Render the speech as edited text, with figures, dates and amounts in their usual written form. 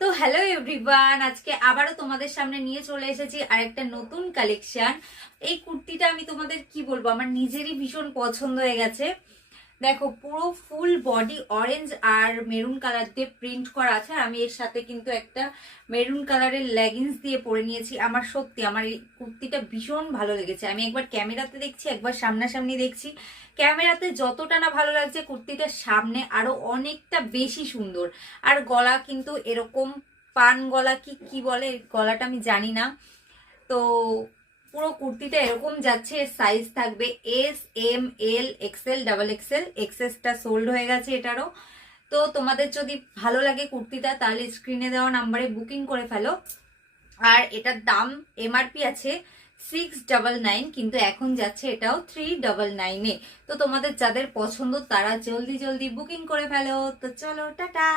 তো hello everyone, আজকে আবারও তোমাদের সামনে নিয়ে চলে এসেছি আরেকটা নতুন কালেকশন। এই কুর্তিটা আমি তোমাদের কি বলবো, আমার নিজেরই ভীষণ পছন্দ হয়ে গেছে। দেখো, পুরো ফুল বডি অরেঞ্জ আর মেরুন কালার দিয়ে প্রিন্ট করা আছে। আর আমি এর সাথে কিন্তু একটা মেরুন কালারের লেগিংস দিয়ে পরে নিয়েছি। আমার সত্যি আমার এই কুর্তিটা ভীষণ ভালো লেগেছে। আমি একবার ক্যামেরাতে দেখছি, একবার সামনাসামনি দেখছি। ক্যামেরাতে যতটা না ভালো লাগছে, কুর্তিটার সামনে আরো অনেকটা বেশি সুন্দর। আর গলা কিন্তু এরকম পান গলা কি কি বলে গলাটা আমি জানি না। তো পুরো কুর্তিটা এরকম যাচ্ছে। সাইজ থাকবে এস, এম, এল, এক্সেল, ডাবল এক্সেল। এক্সেসটা সোল্ড হয়ে গেছে এটারও। তো তোমাদের যদি ভালো লাগে কুর্তিটা, তাহলে স্ক্রিনে দেওয়া নাম্বারে বুকিং করে ফেলো। আর এটার দাম এমআরপি আছে 699, কিন্তু এখন যাচ্ছে এটাও 399-এ। তো তোমাদের যাদের পছন্দ তারা জলদি জলদি বুকিং করে ফেলো। তো চলো, টাটা।